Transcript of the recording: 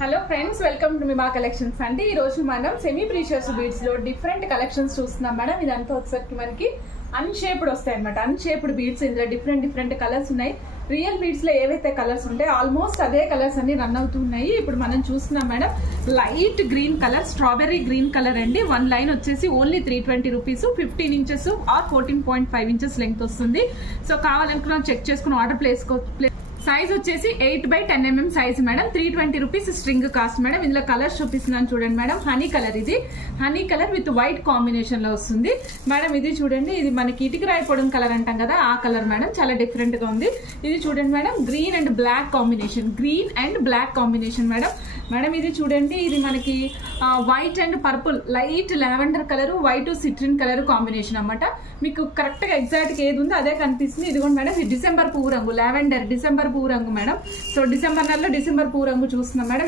Hello friends, welcome to మా collections అండి. ఈ రోజు మనం సెమీ ప్రీషియస్ బీడ్స్ లో డిఫరెంట్ కలెక్షన్స్ చూస్తున్నాం మేడం. ఇదంతా వచ్చేసరికి మనకి అన్షేప్డ్ వస్తాయి అనమాట. అన్షేప్డ్ బీడ్స్, ఇందులో డిఫరెంట్ కలర్స్ ఉన్నాయి. రియల్ బీడ్స్ లో ఏవైతే కలర్స్ ఉంటాయి ఆల్మోస్ట్ అదే కలర్స్ అన్ని రన్ అవుతున్నాయి. ఇప్పుడు మనం చూస్తున్నాం madam, light green colour, strawberry green colour అండి. వన్ లైన్ వచ్చేసి only 320 rupees, 15 inches are 14.5 inches length వస్తుంది. సో కావాలనుకున్నాం చెక్ చేసుకుని ఆర్డర్ సైజ్ వచ్చేసి 8x10 mm size madam. 320 rupees string cost madam. ఇందులో కలర్స్ చూపిస్తున్నాను చూడండి మేడం. హనీ కలర్, ఇది honey colour with white combination లో వస్తుంది మేడం. ఇది చూడండి, ఇది మనకి ఇటుకరాయి పొడం కలర్ అంటాం కదా, ఆ కలర్ మేడం. చాలా డిఫరెంట్ గా ఉంది. ఇది చూడండి madam, green and black combination, green and black combination madam. Madam ఇది చూడండి, ఇది మనకి white and purple, light lavender colour, white citrine colour combination అన్నమాట. మీకు కరెక్ట్ గా ఎగ్జాక్ట్ గా ఏది ఉందో అదే కనిపిస్తుంది. ఇదిగోండి మేడం, ఇది డిసెంబర్ పువ్వు రంగు, లావెండర్ డిసెంబర్ పువ్వు రంగు మేడం. సో డిసెంబర్ నెలలో డిసెంబర్ పువ్వు రంగు చూస్తున్నాం మేడం.